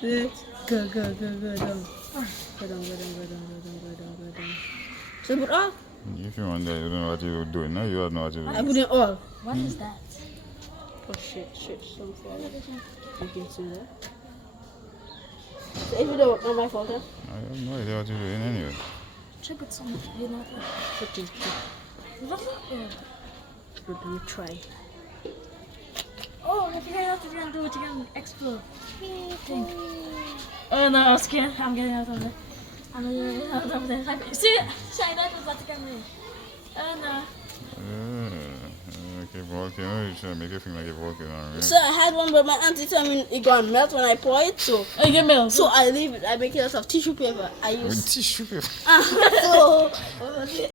Go down. Go down. So put all. If you want that, you don't know what you're doing. Now you don't know what you're I doing. put it all. What is that? Oh shit, some fall. You can see that. So if you don't, not my fault, huh? I have no idea what you're doing anyway. Try put some, you know. Okay. Let me try. Oh, if you have to do it, you can explode. Oh no, I'm scared. I'm getting out of it. I'm getting out of it. See, shine that was what can do. Oh no. Keep walking. You should make it feel like you're walking on. So I had one, but my auntie told me it gonna melt when I pour it. So Oh, you melt. so I leave it. I make it out of tissue paper. I use Tissue paper. so what was it?